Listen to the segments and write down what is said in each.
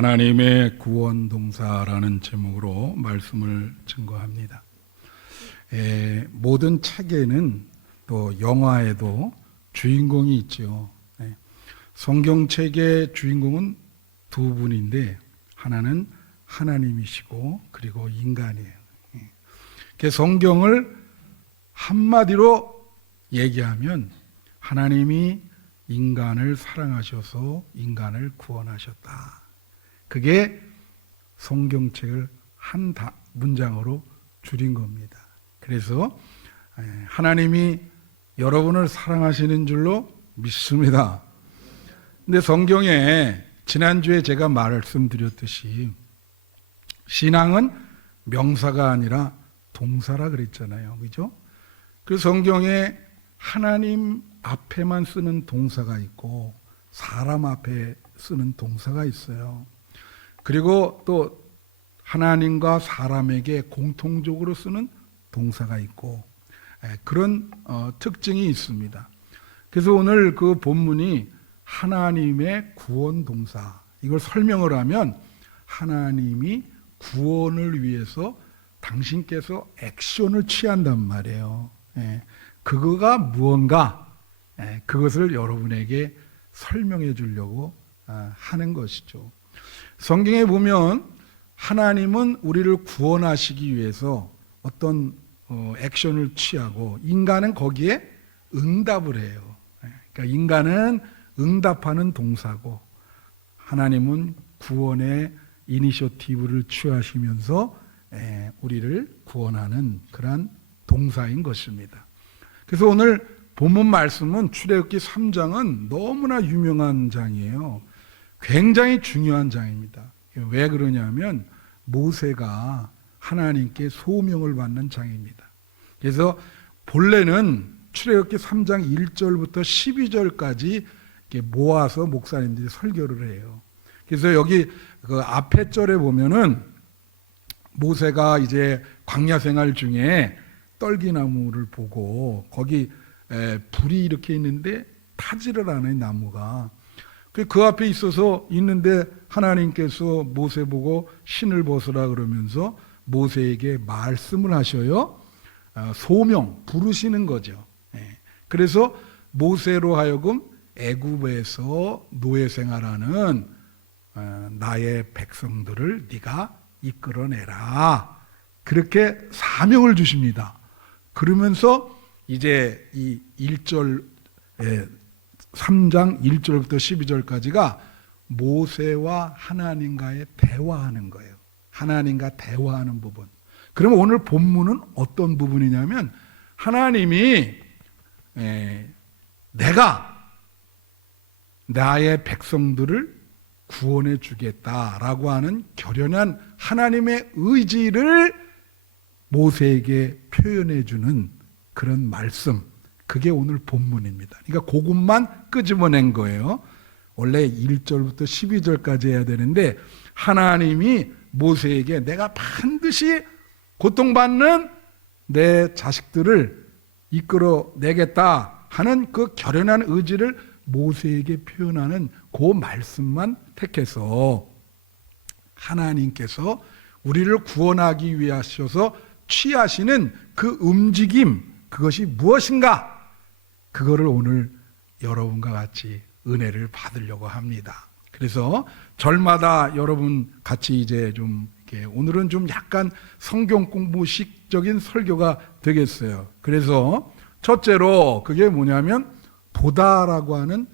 하나님의 구원 동사라는 제목으로 말씀을 증거합니다. 모든 책에는 또 영화에도 주인공이 있죠. 성경책의 주인공은 두 분인데 하나는 하나님이시고 그리고 인간이에요. 성경을 한마디로 얘기하면 하나님이 인간을 사랑하셔서 인간을 구원하셨다. 그게 성경책을 한 문장으로 줄인 겁니다. 그래서 하나님이 여러분을 사랑하시는 줄로 믿습니다. 근데 성경에 지난주에 제가 말씀드렸듯이 신앙은 명사가 아니라 동사라 그랬잖아요. 그죠? 그 성경에 하나님 앞에만 쓰는 동사가 있고 사람 앞에 쓰는 동사가 있어요. 그리고 또 하나님과 사람에게 공통적으로 쓰는 동사가 있고 그런 특징이 있습니다. 그래서 오늘 그 본문이 하나님의 구원 동사, 이걸 설명을 하면 하나님이 구원을 위해서 당신께서 액션을 취한단 말이에요. 그거가 무언가, 그것을 여러분에게 설명해 주려고 하는 것이죠. 성경에 보면 하나님은 우리를 구원하시기 위해서 어떤 액션을 취하고 인간은 거기에 응답을 해요. 그러니까 인간은 응답하는 동사고 하나님은 구원의 이니셔티브를 취하시면서 우리를 구원하는 그러한 동사인 것입니다. 그래서 오늘 본문 말씀은 출애굽기 3장은 너무나 유명한 장이에요. 굉장히 중요한 장입니다. 왜 그러냐면 모세가 하나님께 소명을 받는 장입니다. 그래서 본래는 출애굽기 3장 1절부터 12절까지 모아서 목사님들이 설교를 해요. 그래서 여기 그 앞에 절에 보면은 모세가 이제 광야 생활 중에 떨기나무를 보고 거기 불이 이렇게 있는데 타지를 않아요, 나무가. 그 앞에 있어서 있는데 하나님께서 모세 보고 신을 벗으라 그러면서 모세에게 말씀을 하셔요. 소명, 부르시는 거죠. 그래서 모세로 하여금 애굽에서 노예 생활하는 나의 백성들을 네가 이끌어내라. 그렇게 사명을 주십니다. 그러면서 이제 이 1절 3장 1절부터 12절까지가 모세와 하나님과의 대화하는 거예요. 하나님과 대화하는 부분. 그러면 오늘 본문은 어떤 부분이냐면 하나님이 내가 나의 백성들을 구원해 주겠다라고 하는 결연한 하나님의 의지를 모세에게 표현해 주는 그런 말씀, 그게 오늘 본문입니다. 그러니까 그것만 끄집어낸 거예요. 원래 1절부터 12절까지 해야 되는데 하나님이 모세에게 내가 반드시 고통받는 내 자식들을 이끌어내겠다 하는 그 결연한 의지를 모세에게 표현하는 그 말씀만 택해서 하나님께서 우리를 구원하기 위하셔서 취하시는 그 움직임, 그것이 무엇인가? 그거를 오늘 여러분과 같이 은혜를 받으려고 합니다. 그래서 절마다 여러분 같이 이제 좀 이렇게 오늘은 좀 약간 성경 공부식적인 설교가 되겠어요. 그래서 첫째로 그게 뭐냐면 보다라고 하는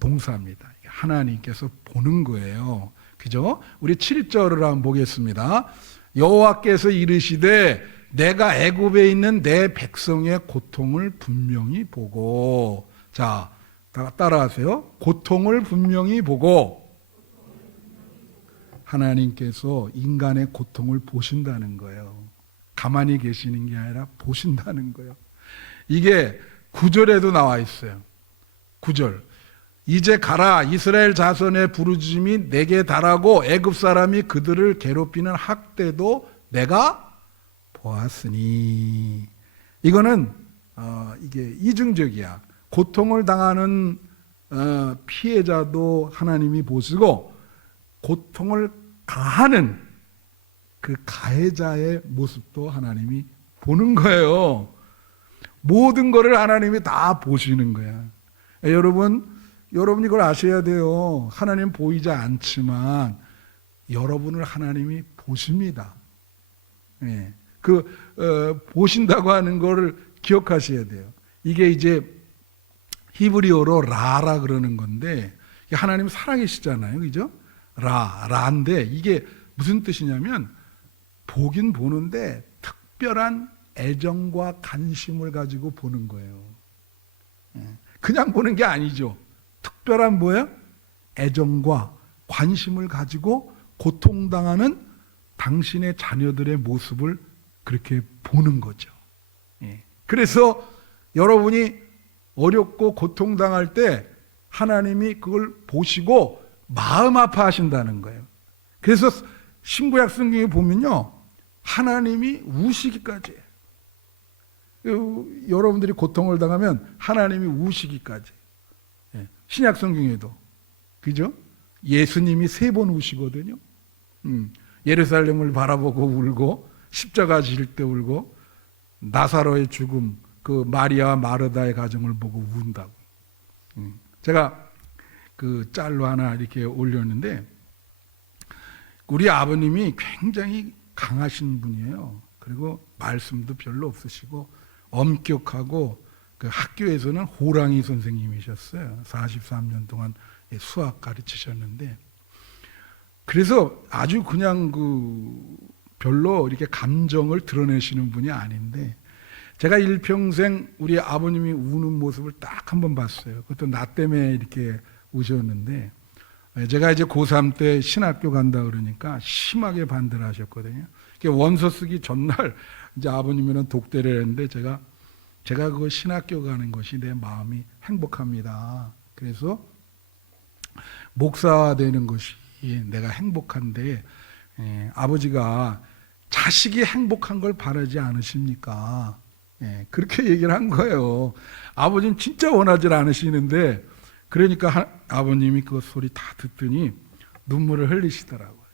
동사입니다. 하나님께서 보는 거예요. 그죠? 우리 7절을 한번 보겠습니다. 여호와께서 이르시되 내가 애굽에 있는 내 백성의 고통을 분명히 보고, 자, 따라하세요. 고통을 분명히 보고. 하나님께서 인간의 고통을 보신다는 거예요. 가만히 계시는 게 아니라 보신다는 거예요. 이게 9절에도 나와 있어요. 9절. 이제 가라, 이스라엘 자손의 부르짖음이 내게 달하고 애굽 사람이 그들을 괴롭히는 학대도 내가 보았으니. 이거는 이게 이중적이야. 고통을 당하는 피해자도 하나님이 보시고 고통을 가하는 그 가해자의 모습도 하나님이 보는 거예요. 모든 것을 하나님이 다 보시는 거야. 여러분이 그걸 아셔야 돼요. 하나님 보이지 않지만 여러분을 하나님이 보십니다. 예. 보신다고 하는 거를 기억하셔야 돼요. 이게 이제 히브리어로 라라 그러는 건데, 하나님 살아계시잖아요. 그죠? 라인데, 이게 무슨 뜻이냐면, 보긴 보는데, 특별한 애정과 관심을 가지고 보는 거예요. 그냥 보는 게 아니죠. 특별한 뭐예요? 애정과 관심을 가지고 고통당하는 당신의 자녀들의 모습을 그렇게 보는 거죠. 그래서 여러분이 어렵고 고통당할 때 하나님이 그걸 보시고 마음 아파하신다는 거예요. 그래서 신구약 성경에 보면요, 하나님이 우시기까지 해요. 여러분들이 고통을 당하면 하나님이 우시기까지. 신약 성경에도 그죠? 예수님이 3번 우시거든요. 예루살렘을 바라보고 울고, 십자가 질 때 울고, 나사로의 죽음, 그 마리아와 마르다의 가정을 보고 운다고. 제가 그 짤로 하나 이렇게 올렸는데, 우리 아버님이 굉장히 강하신 분이에요. 그리고 말씀도 별로 없으시고 엄격하고, 그 학교에서는 호랑이 선생님이셨어요. 43년 동안 수학 가르치셨는데, 그래서 아주 그냥 별로 이렇게 감정을 드러내시는 분이 아닌데, 제가 일평생 우리 아버님이 우는 모습을 딱 한 번 봤어요. 그것도 나 때문에 이렇게 우셨는데, 제가 이제 고3 때 신학교 간다 그러니까 심하게 반대를 하셨거든요. 원서 쓰기 전날 이제 아버님이랑 독대를 했는데, 제가 그 신학교 가는 것이 내 마음이 행복합니다. 그래서 목사 되는 것이 내가 행복한데, 아버지가 자식이 행복한 걸 바라지 않으십니까? 그렇게 얘기를 한 거예요. 아버지는 진짜 원하지 않으시는데, 그러니까 아버님이 그 소리 다 듣더니 눈물을 흘리시더라고요.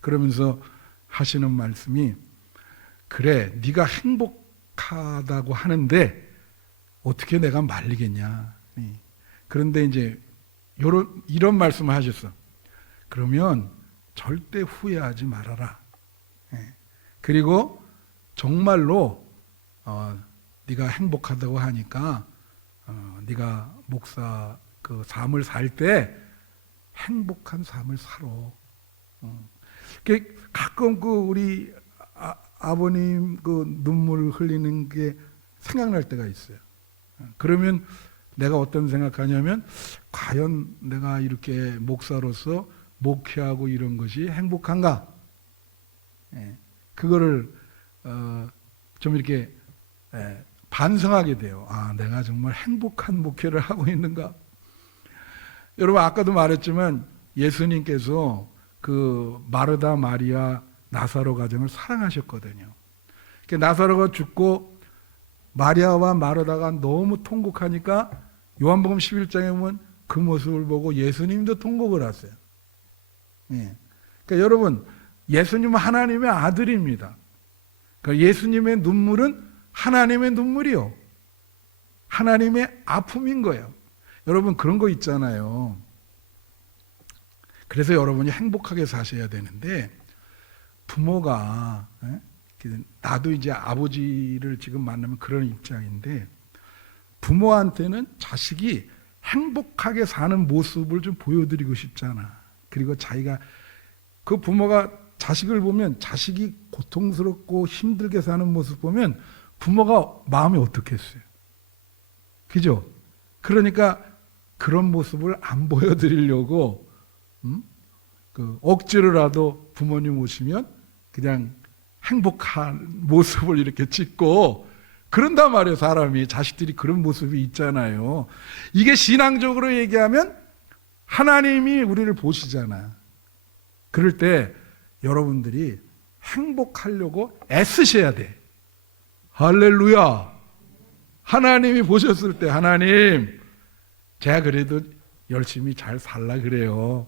그러면서 하시는 말씀이, 그래, 네가 행복하다고 하는데 어떻게 내가 말리겠냐. 그런데 이제 이런 말씀을 하셨어. 그러면 절대 후회하지 말아라. 그리고 정말로 네가 행복하다고 하니까 네가 목사 그 삶을 살 때 행복한 삶을 살아. 가끔 우리 아버님 눈물 흘리는 게 생각날 때가 있어요. 그러면 내가 어떤 생각하냐면, 과연 내가 이렇게 목사로서 목회하고 이런 것이 행복한가? 그거를 좀 이렇게 반성하게 돼요. 내가 정말 행복한 목회를 하고 있는가? 여러분, 아까도 말했지만 예수님께서 그 마르다, 마리아, 나사로 가정을 사랑하셨거든요. 나사로가 죽고 마리아와 마르다가 너무 통곡하니까 요한복음 11장에 보면 그 모습을 보고 예수님도 통곡을 하세요. 그러니까 여러분, 예수님은 하나님의 아들입니다. 그러니까 예수님의 눈물은 하나님의 눈물이요, 하나님의 아픔인 거예요. 여러분, 그런 거 있잖아요. 그래서 여러분이 행복하게 사셔야 되는데, 부모가, 나도 이제 아버지를 지금 만나면 그런 입장인데, 부모한테는 자식이 행복하게 사는 모습을 좀 보여드리고 싶잖아. 그리고 자기가, 그 부모가 자식을 보면, 자식이 고통스럽고 힘들게 사는 모습 보면 부모가 마음이 어떻겠어요? 그죠? 그러니까 그런 모습을 안 보여드리려고 억지로라도 부모님 오시면 그냥 행복한 모습을 이렇게 찍고 그런단 말이에요. 사람이, 자식들이 그런 모습이 있잖아요. 이게 신앙적으로 얘기하면 하나님이 우리를 보시잖아. 그럴 때 여러분들이 행복하려고 애쓰셔야 돼. 할렐루야. 하나님이 보셨을 때, 하나님, 제가 그래도 열심히 잘 살라 그래요.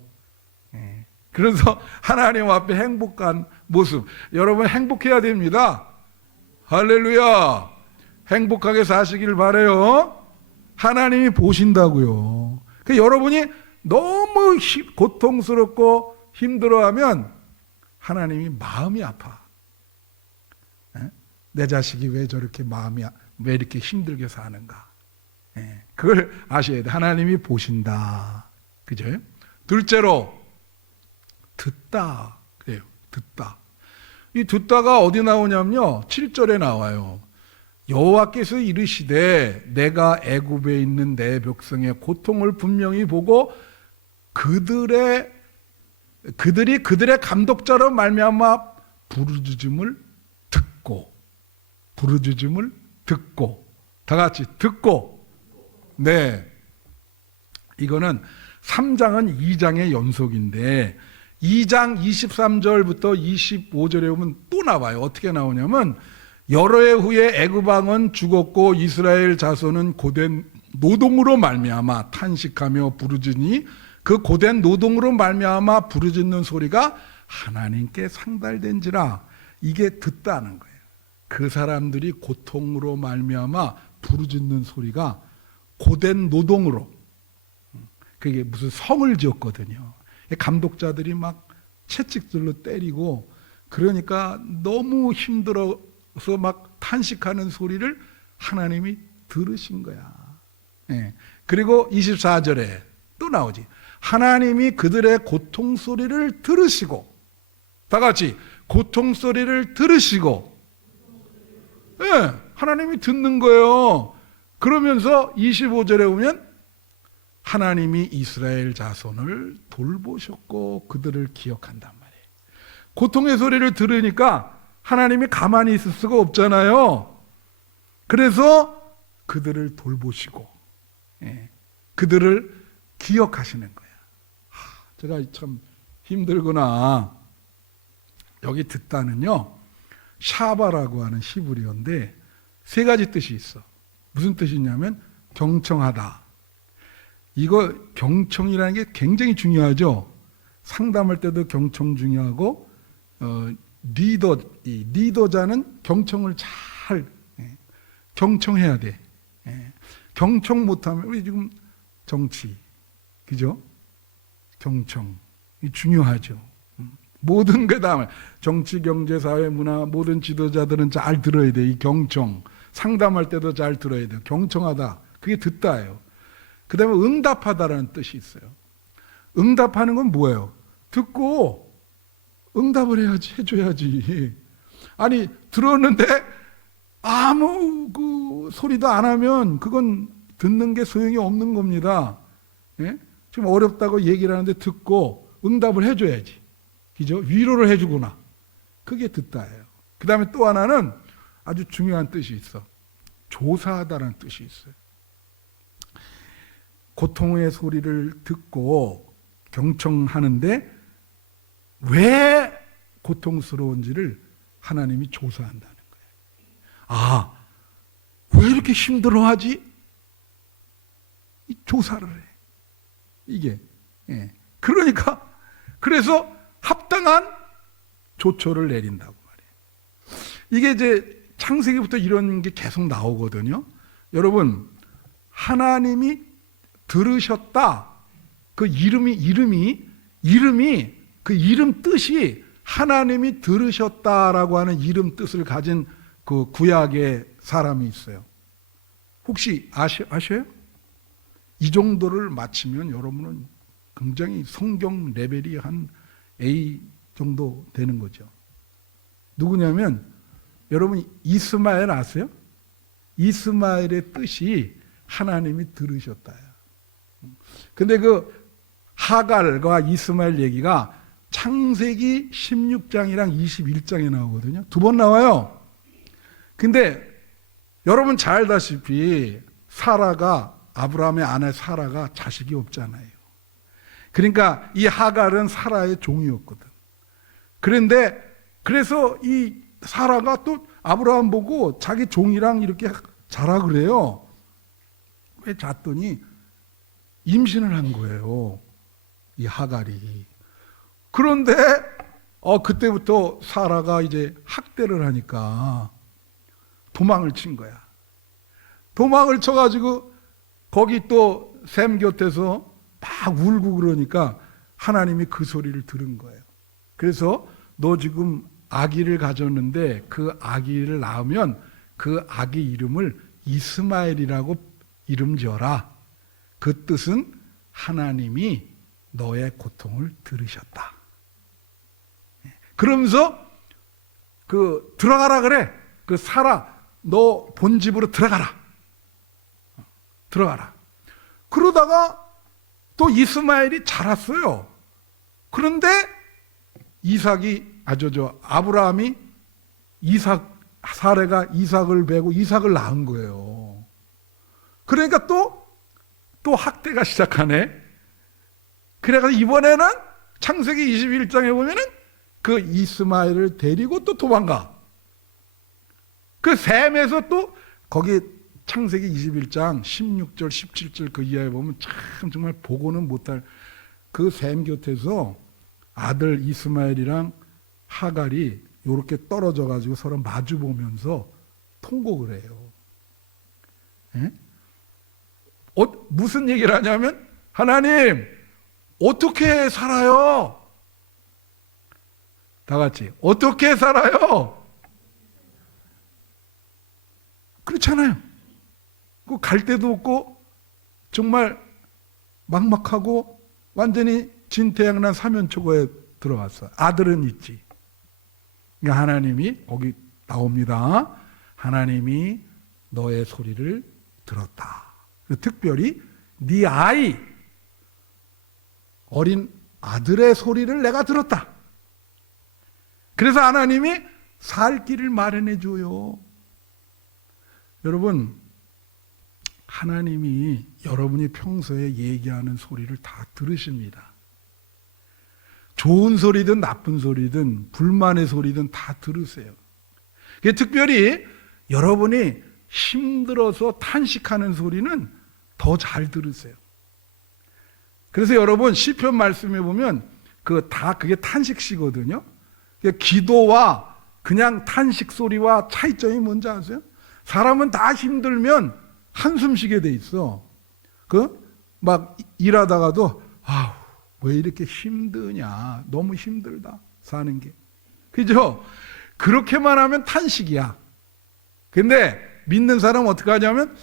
그래서 하나님 앞에 행복한 모습. 여러분 행복해야 됩니다. 할렐루야. 행복하게 사시길 바라요. 하나님이 보신다고요. 여러분이 너무 고통스럽고 힘들어하면 하나님이 마음이 아파. 내 자식이 왜 저렇게 왜 이렇게 힘들게 사는가. 그걸 아셔야 돼. 하나님이 보신다. 그죠? 둘째로 듣다. 그래요. 듣다. 이 듣다가 어디 나오냐면요. 7절에 나와요. 여호와께서 이르시되 내가 애굽에 있는 내 백성의 고통을 분명히 보고 그들이 그들의 감독자로 말미암아 부르짖음을 듣고 다 같이 듣고. 네, 이거는 3장은 2장의 연속인데 2장 23절부터 25절에 보면 또 나와요. 어떻게 나오냐면 여러 해 후에 애굽 왕은 죽었고 이스라엘 자손은 고된 노동으로 말미암아 탄식하며 부르짖니 그 고된 노동으로 말미암아 부르짖는 소리가 하나님께 상달된지라. 이게 듣다는 거예요. 그 사람들이 고통으로 말미암아 부르짖는 소리가 고된 노동으로. 그게 무슨 성을 지었거든요. 감독자들이 막 채찍질로 때리고 그러니까 너무 힘들어서 막 탄식하는 소리를 하나님이 들으신 거야. 그리고 24절에 또 나오지. 하나님이 그들의 고통 소리를 들으시고. 다 같이 고통 소리를 들으시고. 하나님이 듣는 거예요. 그러면서 25절에 보면 하나님이 이스라엘 자손을 돌보셨고 그들을 기억한단 말이에요. 고통의 소리를 들으니까 하나님이 가만히 있을 수가 없잖아요. 그래서 그들을 돌보시고 그들을 기억하시는 거야. 제가 참 힘들구나. 여기 듣다는요, 샤바라고 하는 히브리어인데 3가지 뜻이 있어. 무슨 뜻이냐면 경청하다. 이거 경청이라는 게 굉장히 중요하죠. 상담할 때도 경청 중요하고 리더자는 경청을 잘 경청해야 돼. 경청 못하면 우리 지금 정치, 그죠? 경청 이 중요하죠. 모든 게 다 정치, 경제, 사회, 문화 모든 지도자들은 잘 들어야 돼. 이 경청 상담할 때도 잘 들어야 돼. 경청하다. 그게 듣다예요. 그 다음에 응답하다라는 뜻이 있어요. 응답하는 건 뭐예요? 듣고 응답을 해줘야지. 아니 들었는데 아무 그 소리도 안 하면 그건 듣는 게 소용이 없는 겁니다. 지금 어렵다고 얘기를 하는데 듣고 응답을 해줘야지. 그죠? 위로를 해주구나. 그게 듣다예요. 그 다음에 또 하나는 아주 중요한 뜻이 있어. 조사하다라는 뜻이 있어요. 고통의 소리를 듣고 경청하는데 왜 고통스러운지를 하나님이 조사한다는 거예요. 왜 이렇게 힘들어하지? 조사를 해. 이게. 그러니까 그래서 합당한 조처를 내린다고 말이에요. 이게 이제 창세기부터 이런 게 계속 나오거든요. 여러분, 하나님이 들으셨다. 그 이름이 그 이름 뜻이 하나님이 들으셨다라고 하는 이름 뜻을 가진 그 구약의 사람이 있어요. 혹시 아셔요? 이 정도를 맞히면 여러분은 굉장히 성경 레벨이 한 A 정도 되는 거죠. 누구냐면 여러분 이스마엘 아세요? 이스마엘의 뜻이 하나님이 들으셨다요. 근데 그 하갈과 이스마엘 얘기가 창세기 16장이랑 21장에 나오거든요. 2번 나와요. 근데 여러분 잘 알다시피 아브라함의 아내 사라가 자식이 없잖아요. 그러니까 이 하갈은 사라의 종이었거든. 그래서 이 사라가 또 아브라함 보고 자기 종이랑 이렇게 자라 그래요. 왜 잤더니 임신을 한 거예요. 이 하갈이. 그런데 그때부터 사라가 이제 학대를 하니까 도망을 친 거야. 도망을 쳐가지고 거기 또 샘 곁에서 막 울고 그러니까 하나님이 그 소리를 들은 거예요. 그래서 너 지금 아기를 가졌는데 그 아기를 낳으면 그 아기 이름을 이스마엘이라고 이름 지어라. 그 뜻은 하나님이 너의 고통을 들으셨다. 그러면서 들어가라 그래. 그 사라, 너 본집으로 들어가라. 들어가라. 그러다가 또 이스마엘이 자랐어요. 그런데 아브라함이 사레가 이삭을 베고 이삭을 낳은 거예요. 그러니까 또 학대가 시작하네. 그래서 이번에는 창세기 21장에 보면은 그 이스마엘을 데리고 또 도망가. 그 셈에서 또 거기 창세기 21장 16절 17절 그 이하에 보면 참 정말 보고는 못할 그 셈 곁에서 아들 이스마엘이랑 하갈이 이렇게 떨어져 가지고 서로 마주 보면서 통곡을 해요. 예? 무슨 얘기를 하냐면 하나님 어떻게 살아요? 다 같이 어떻게 살아요? 그렇잖아요. 갈 데도 없고 정말 막막하고 완전히 진태양난 사면초거에 들어왔어. 아들은 있지. 그러니까 하나님이 거기 나옵니다. 하나님이 너의 소리를 들었다. 특별히 네 아이 어린 아들의 소리를 내가 들었다. 그래서 하나님이 살 길을 마련해 줘요. 여러분, 하나님이 여러분이 평소에 얘기하는 소리를 다 들으십니다. 좋은 소리든 나쁜 소리든 불만의 소리든 다 들으세요. 특별히 여러분이 힘들어서 탄식하는 소리는 더 잘 들으세요. 그래서 여러분 시편 말씀에 보면 그게 탄식시거든요. 기도와 그냥 탄식 소리와 차이점이 뭔지 아세요? 사람은 다 힘들면 한숨 쉬게 돼 있어. 막 일하다가도 왜 이렇게 힘드냐. 너무 힘들다. 사는 게. 그죠? 그렇게만 하면 탄식이야. 근데 믿는 사람은 어떻게 하냐면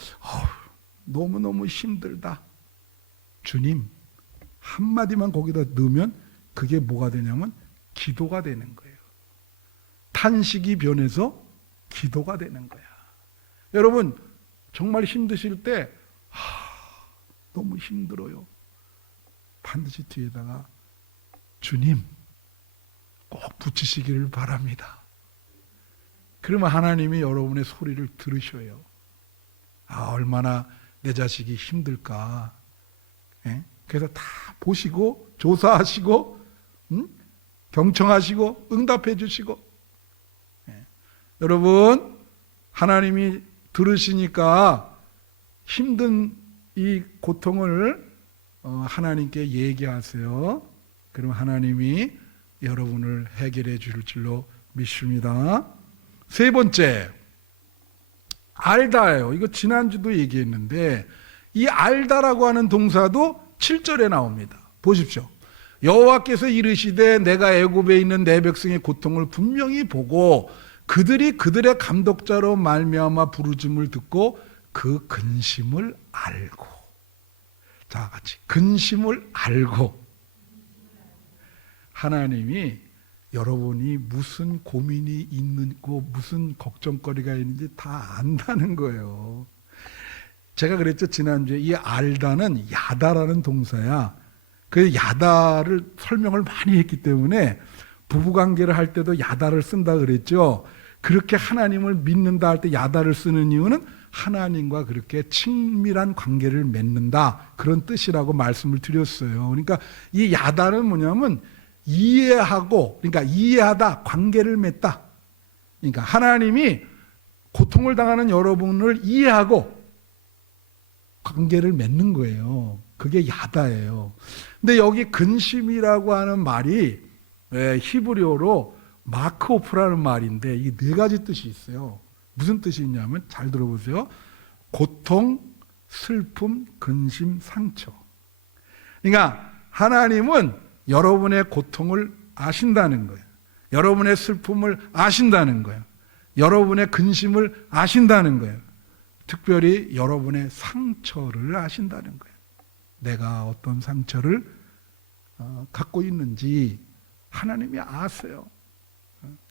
너무너무 힘들다. 주님 한마디만 거기다 넣으면 그게 뭐가 되냐면 기도가 되는 거예요. 탄식이 변해서 기도가 되는 거야. 여러분 정말 힘드실 때 너무 힘들어요. 반드시 뒤에다가 주님 꼭 붙이시기를 바랍니다. 그러면 하나님이 여러분의 소리를 들으셔요. 얼마나 내 자식이 힘들까. 그래서 다 보시고 조사하시고 경청하시고 응답해 주시고. 여러분 하나님이 들으시니까 힘든 이 고통을 하나님께 얘기하세요. 그럼 하나님이 여러분을 해결해 줄 줄로 믿습니다. 세 번째, 알다예요. 이거 지난주도 얘기했는데 이 알다라고 하는 동사도 7절에 나옵니다. 보십시오. 여호와께서 이르시되 내가 애굽에 있는 내 백성의 고통을 분명히 보고 그들이 그들의 감독자로 말미암아 부르짖음을 듣고 그 근심을 알고. 자, 같이 근심을 알고. 하나님이 여러분이 무슨 고민이 있는고 무슨 걱정거리가 있는지 다 안다는 거예요. 제가 그랬죠, 지난주에. 이 알다는 야다라는 동사야. 그 야다를 설명을 많이 했기 때문에 부부관계를 할 때도 야다를 쓴다 그랬죠. 그렇게 하나님을 믿는다 할 때 야다를 쓰는 이유는 하나님과 그렇게 친밀한 관계를 맺는다, 그런 뜻이라고 말씀을 드렸어요. 그러니까 이 야다는 뭐냐면 이해하고, 그러니까 이해하다, 관계를 맺다. 그러니까 하나님이 고통을 당하는 여러분을 이해하고 관계를 맺는 거예요. 그게 야다예요. 근데 여기 근심이라고 하는 말이 히브리어로 마크오프라는 말인데 이게 네 가지 뜻이 있어요. 무슨 뜻이 있냐면 잘 들어보세요. 고통, 슬픔, 근심, 상처. 그러니까 하나님은 여러분의 고통을 아신다는 거예요. 여러분의 슬픔을 아신다는 거예요. 여러분의 근심을 아신다는 거예요. 특별히 여러분의 상처를 아신다는 거예요. 내가 어떤 상처를 갖고 있는지 하나님이 아세요.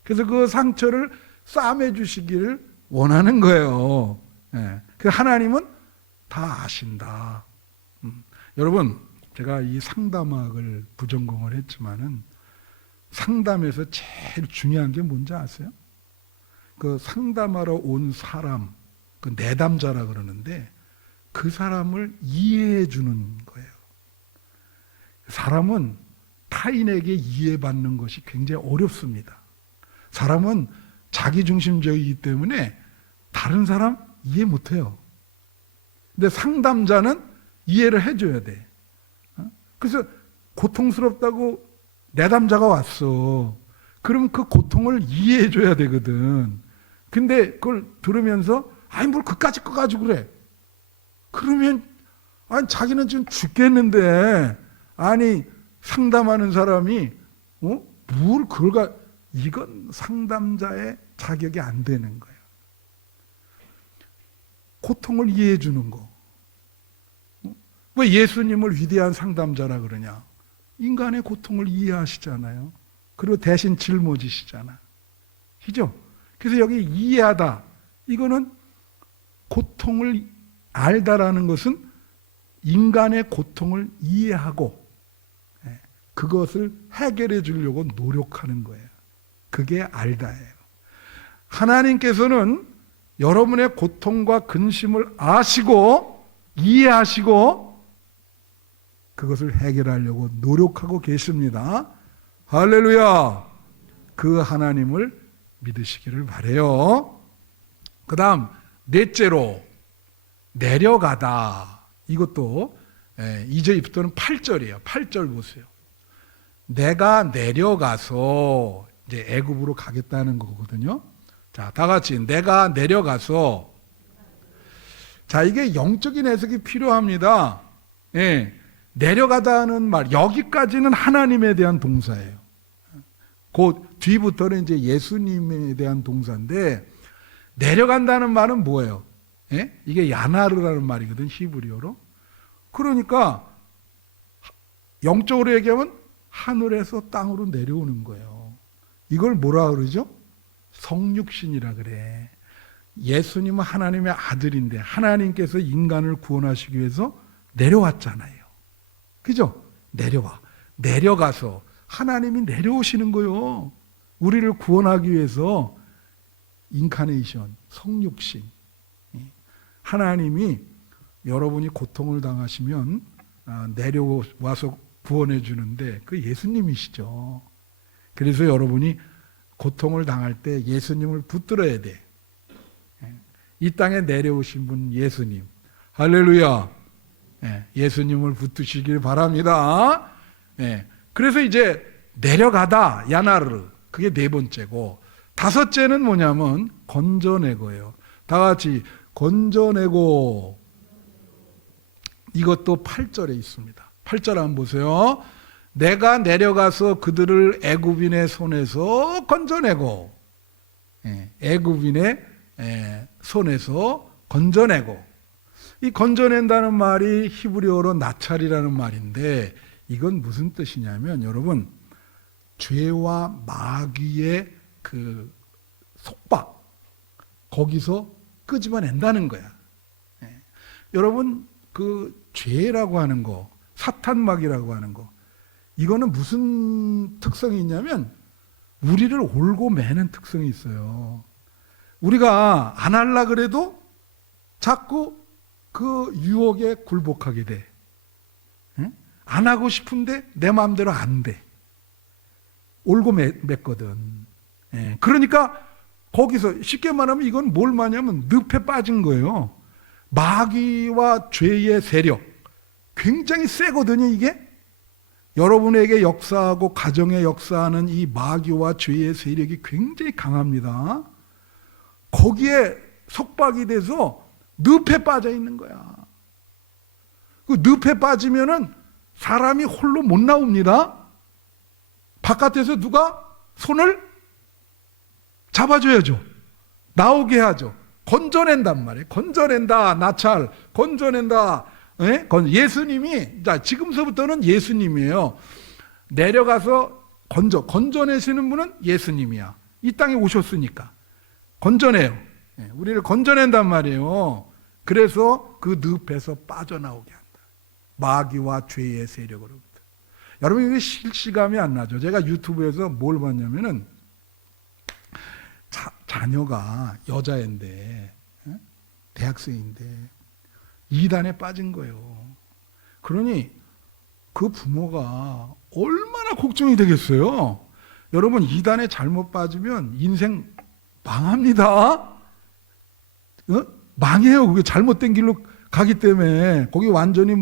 그래서 그 상처를 싸매 주시기를 원하는 거예요. 그 하나님은 다 아신다. 여러분, 제가 이 상담학을 부전공을 했지만은 상담에서 제일 중요한 게 뭔지 아세요? 그 상담하러 온 사람, 그 내담자라 그러는데 그 사람을 이해해 주는 거예요. 사람은 타인에게 이해받는 것이 굉장히 어렵습니다. 사람은 자기중심적이기 때문에 다른 사람 이해 못해요. 근데 상담자는 이해를 해줘야 돼. 그래서 고통스럽다고 내담자가 왔어. 그럼 그 고통을 이해해줘야 되거든. 근데 그걸 들으면서 아니 뭘 그까짓 거 가지고 그래. 그러면 아니 자기는 지금 죽겠는데 아니 상담하는 사람이 뭘 그걸 이건 상담자의 자격이 안 되는 거예요. 고통을 이해해 주는 거. 왜 예수님을 위대한 상담자라 그러냐? 인간의 고통을 이해하시잖아요. 그리고 대신 짊어지시잖아. 그죠? 그래서 여기 이해하다. 이거는 고통을 알다라는 것은 인간의 고통을 이해하고 그것을 해결해 주려고 노력하는 거예요. 그게 알다예요. 하나님께서는 여러분의 고통과 근심을 아시고 이해하시고 그것을 해결하려고 노력하고 계십니다. 할렐루야. 그 하나님을 믿으시기를 바라요. 그 다음 넷째로 내려가다. 이것도 2절부터는 8절이에요. 8절 보세요. 내가 내려가서 이제 애굽으로 가겠다는 거거든요. 자, 다 같이 내가 내려가서. 자, 이게 영적인 해석이 필요합니다. 내려가다는 말, 여기까지는 하나님에 대한 동사예요. 그 뒤부터는 이제 예수님에 대한 동사인데 내려간다는 말은 뭐예요? 이게 야나르라는 말이거든, 히브리어로. 그러니까 영적으로 얘기하면 하늘에서 땅으로 내려오는 거예요. 이걸 뭐라 그러죠? 성육신이라 그래. 예수님은 하나님의 아들인데 하나님께서 인간을 구원하시기 위해서 내려왔잖아요. 그죠? 내려가서 하나님이 내려오시는 거요. 우리를 구원하기 위해서 인카네이션, 성육신. 하나님이 여러분이 고통을 당하시면 내려와서 구원해 주는데 그 예수님이시죠. 그래서 여러분이 고통을 당할 때 예수님을 붙들어야 돼. 이 땅에 내려오신 분 예수님. 할렐루야. 예수님을 붙드시길 바랍니다. 그래서 이제 내려가다, 야나르. 그게 네 번째고, 다섯째는 뭐냐면 건져내고예요. 다 같이 건져내고. 이것도 8절에 있습니다. 8절 한번 보세요. 내가 내려가서 그들을 애굽인의 손에서 건져내고. 애굽인의 손에서 건져내고. 이 건져낸다는 말이 히브리어로 나찰이라는 말인데 이건 무슨 뜻이냐면 여러분 죄와 마귀의 그 속박 거기서 끄집어낸다는 거야. 여러분 그 죄라고 하는 거 사탄마귀라고 하는 거 이거는 무슨 특성이 있냐면 우리를 올고 매는 특성이 있어요. 우리가 안 하려 그래도 자꾸 그 유혹에 굴복하게 돼. 안 하고 싶은데 내 마음대로 안 돼. 올고 맸거든. 그러니까 거기서 쉽게 말하면 이건 뭘 말하냐면 늪에 빠진 거예요. 마귀와 죄의 세력 굉장히 세거든요 이게. 여러분에게 역사하고 가정에 역사하는 이 마귀와 죄의 세력이 굉장히 강합니다. 거기에 속박이 돼서 늪에 빠져 있는 거야. 그 늪에 빠지면은 사람이 홀로 못 나옵니다. 바깥에서 누가 손을 잡아줘야죠. 나오게 하죠. 건져낸단 말이에요. 건져낸다. 나찰. 건져낸다. 예? 예수님이, 자, 지금서부터는 예수님이에요. 내려가서 건져내시는 분은 예수님이야. 이 땅에 오셨으니까. 건져내요. 예, 우리를 건져낸단 말이에요. 그래서 그 늪에서 빠져나오게 한다. 마귀와 죄의 세력으로부터. 여러분, 이게 실시감이 안 나죠. 제가 유튜브에서 뭘 봤냐면은, 자녀가 여자인데, 대학생인데, 이단에 빠진 거예요. 그러니 그 부모가 얼마나 걱정이 되겠어요. 여러분, 이단에 잘못 빠지면 인생 망합니다. 망해요. 그게 잘못된 길로 가기 때문에. 거기 완전히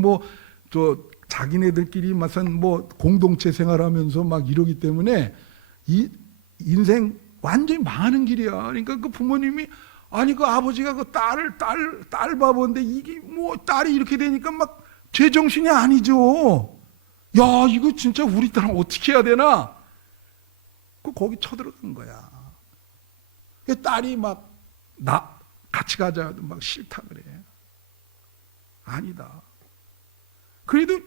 자기네들끼리 무슨 공동체 생활하면서 막 이러기 때문에 인생 완전히 망하는 길이야. 그러니까 그 부모님이, 아니 그 아버지가 그 딸 바보인데 이게 딸이 이렇게 되니까 막 제정신이 아니죠. 야, 이거 진짜 우리 딸은 어떻게 해야 되나? 거기 쳐들어간 거야. 딸이 막 같이 가자 막 싫다 그래. 아니다. 그래도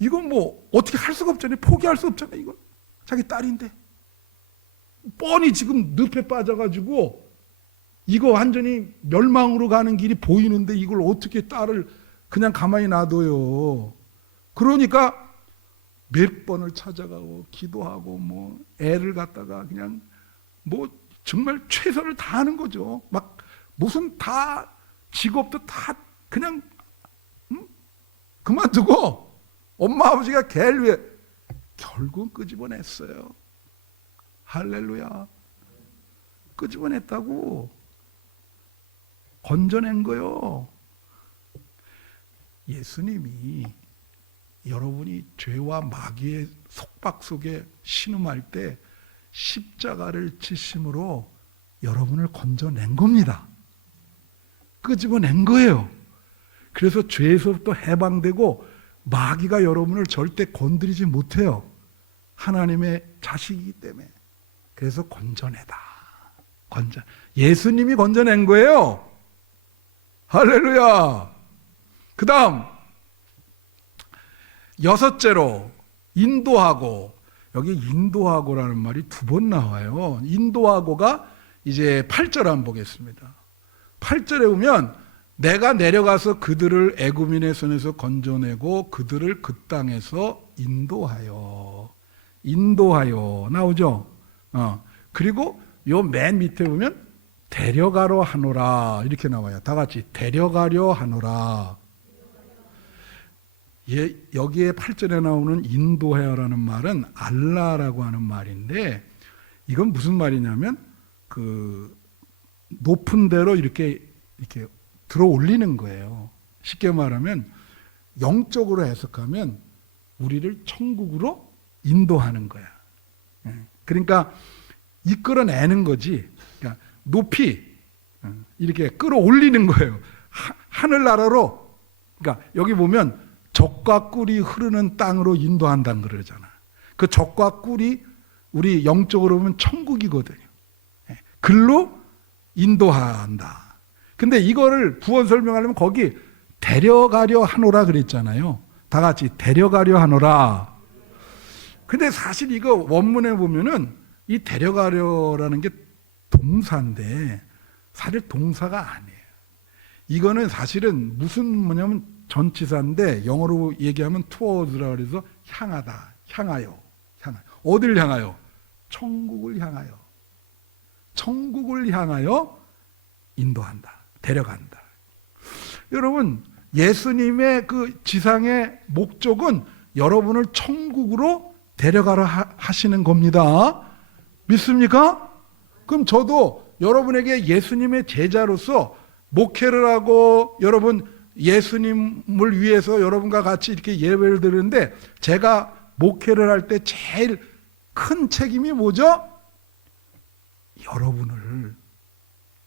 이건 어떻게 할 수가 없잖아요. 포기할 수 없잖아요. 이건 자기 딸인데 뻔히 지금 늪에 빠져가지고 이거 완전히 멸망으로 가는 길이 보이는데 이걸 어떻게 딸을 그냥 가만히 놔둬요. 그러니까 몇 번을 찾아가고 기도하고 애를 갖다가 그냥 정말 최선을 다하는 거죠. 막 무슨 다 직업도 다 그냥 그만두고 엄마 아버지가 걔를 위해 결국 끄집어냈어요. 할렐루야. 끄집어냈다고. 건져낸 거요. 예수님이 여러분이 죄와 마귀의 속박 속에 신음할 때 십자가를 지심으로 여러분을 건져낸 겁니다. 끄집어낸 거예요. 그래서 죄에서부터 해방되고 마귀가 여러분을 절대 건드리지 못해요. 하나님의 자식이기 때문에. 그래서 건져내다. 예수님이 건져낸 거예요. 할렐루야. 그 다음 6째로 인도하고. 여기 인도하고라는 말이 2번 나와요. 인도하고가 이제 8절 한번 보겠습니다. 8절에 보면 내가 내려가서 그들을 애굽인의 손에서 건져내고 그들을 그 땅에서 인도하여 나오죠. 그리고 요 맨 밑에 보면 데려가려 하노라 이렇게 나와요. 다 같이 데려가려 하노라. 여기에 8절에 나오는 인도하여라는 말은 알라라고 하는 말인데, 이건 무슨 말이냐면 그 높은 데로 이렇게 들어 올리는 거예요. 쉽게 말하면 영적으로 해석하면 우리를 천국으로 인도하는 거야. 그러니까 이끌어내는 거지. 그러니까 높이 이렇게 끌어올리는 거예요. 하늘나라로. 그러니까 여기 보면 젖과 꿀이 흐르는 땅으로 인도한다는 그러잖아. 그 젖과 꿀이 우리 영적으로 보면 천국이거든요. 글로 인도한다. 근데 이거를 부언 설명하려면 거기 데려가려 하노라 그랬잖아요. 다 같이 데려가려 하노라. 근데 사실 이거 원문에 보면은 이 데려가려라는 게 동사인데 사실 동사가 아니에요. 이거는 사실은 뭐냐면 전치사인데 영어로 얘기하면 towards라 그래서 향하다, 향하여. 어딜 향하여? 천국을 향하여. 천국을 향하여 인도한다, 데려간다. 여러분, 예수님의 그 지상의 목적은 여러분을 천국으로 데려가라 하시는 겁니다. 믿습니까? 그럼 저도 여러분에게 예수님의 제자로서 목회를 하고 여러분 예수님을 위해서 여러분과 같이 이렇게 예배를 드리는데 제가 목회를 할 때 제일 큰 책임이 뭐죠? 여러분을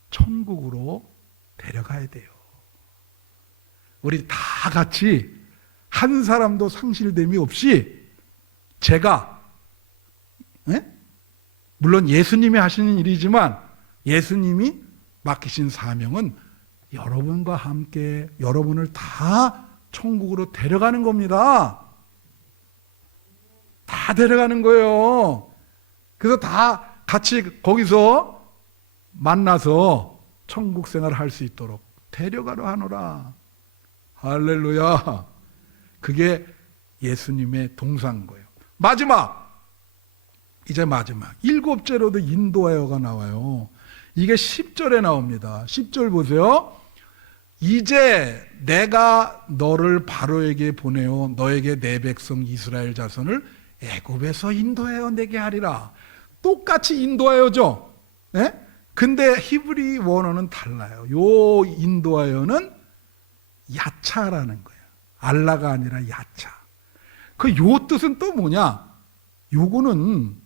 천국으로 데려가야 돼요. 우리 다 같이 한 사람도 상실됨이 없이 제가 물론 예수님이 하시는 일이지만 예수님이 맡기신 사명은 여러분과 함께 여러분을 다 천국으로 데려가는 겁니다. 다 데려가는 거예요. 그래서 다 같이 거기서 만나서 천국 생활을 할 수 있도록 데려가려 하노라. 할렐루야. 그게 예수님의 동사인 거예요. 이제 마지막 7제로도 인도하여가 나와요. 이게 10절에 나옵니다. 10절 보세요. 이제 내가 너를 바로에게 보내어 너에게 내 백성 이스라엘 자손을 애굽에서 인도하여 내게 하리라. 똑같이 인도하여죠. 네? 근데 히브리 원어는 달라요. 요 인도하여는 야차라는 거예요. 알라가 아니라 야차. 요 뜻은 또 뭐냐? 요거는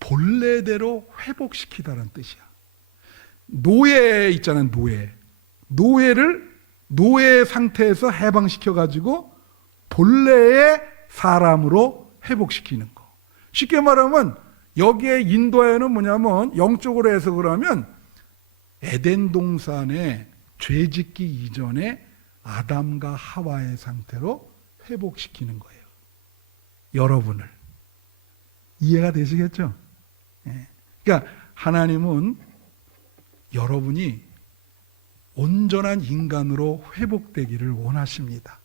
본래대로 회복시키다라는 뜻이야. 노예 있잖아요, 노예를 노예 상태에서 해방시켜가지고 본래의 사람으로 회복시키는 거. 쉽게 말하면 여기에 인도하여는 뭐냐면 영적으로 해석을 하면 에덴 동산에 죄짓기 이전에 아담과 하와의 상태로 회복시키는 거예요. 여러분을. 이해가 되시겠죠? 예. 그러니까 하나님은 여러분이 온전한 인간으로 회복되기를 원하십니다.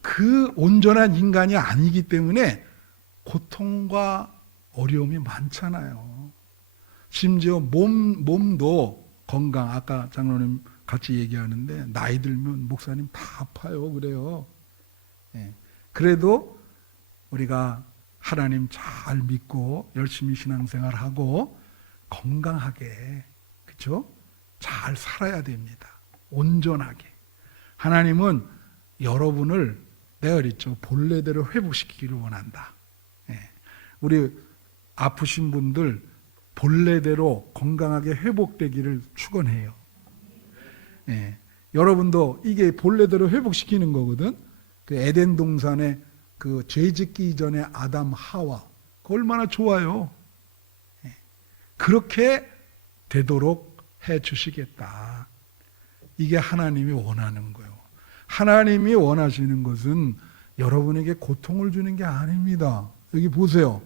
그 온전한 인간이 아니기 때문에 고통과 어려움이 많잖아요. 심지어 몸도 건강, 아까 장로님 같이 얘기하는데 나이 들면 목사님 다 아파요 그래요. 예. 그래도 우리가 하나님 잘 믿고 열심히 신앙생활하고 건강하게 그렇죠? 잘 살아야 됩니다. 온전하게. 하나님은 여러분을 내가 그랬죠. 본래대로 회복시키기를 원한다. 예. 우리 아프신 분들 본래대로 건강하게 회복되기를 축원해요. 예. 여러분도 이게 본래대로 회복시키는 거거든. 그 에덴 동산에 그 죄짓기 이전에 아담 하와 그 얼마나 좋아요. 예. 그렇게 되도록 해 주시겠다. 이게 하나님이 원하는 거예요. 하나님이 원하시는 것은 여러분에게 고통을 주는 게 아닙니다. 여기 보세요.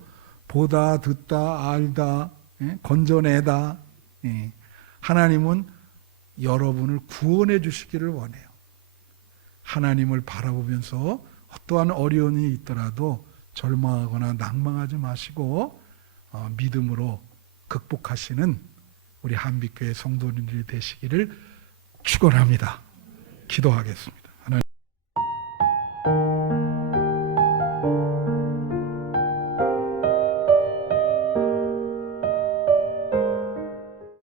보다, 듣다, 알다, 예? 건져내다. 예. 하나님은 여러분을 구원해 주시기를 원해요. 하나님을 바라보면서 어떠한 어려움이 있더라도 절망하거나 낭망하지 마시고 믿음으로 극복하시는 우리 한빛교회 성도님들이 되시기를 축원합니다. 기도하겠습니다.